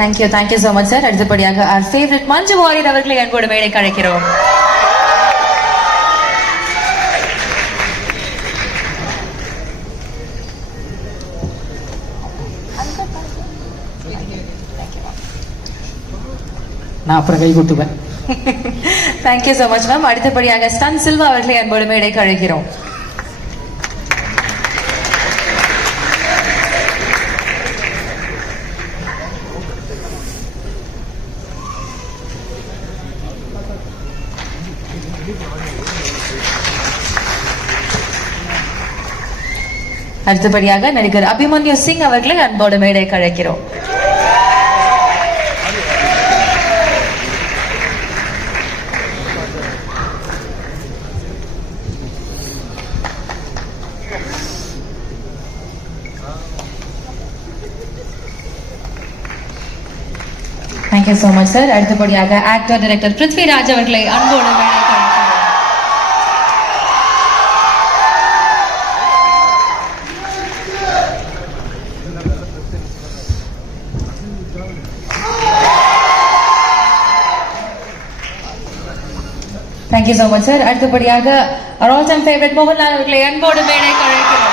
Thank you so much sir. அடுத்தபடியாக our favorite Manju Warrier அவர்களை அன்போடு மேடைக்கு அழைக்கிறோம். நான் அப்புறம் கை கொடுத்துப்பேன். Thank you so much ma'am. அடுத்தபடியாக ஸ்டன் சில்வா அவர்களை அன்போடு மேடைக்கு அழைக்கிறோம். அடுத்தபடியாக நடிகர் அபிமன்யு சிங் அவர்களை அன்போடு மேடைக்கு அழைக்கிறோம். Thank you so much sir. அடுத்தபடியாக ஆக்டர் டைரக்டர் பிருத்விராஜ் அவர்களை அன்போடு மேடைக்கு அழைக்கிறோம். Thank you so much sir. அடுத்தபடியாக our all time favorite Mohanlal அவர்களை அன்போடு மேடைக்கு அழைக்கிறோம்.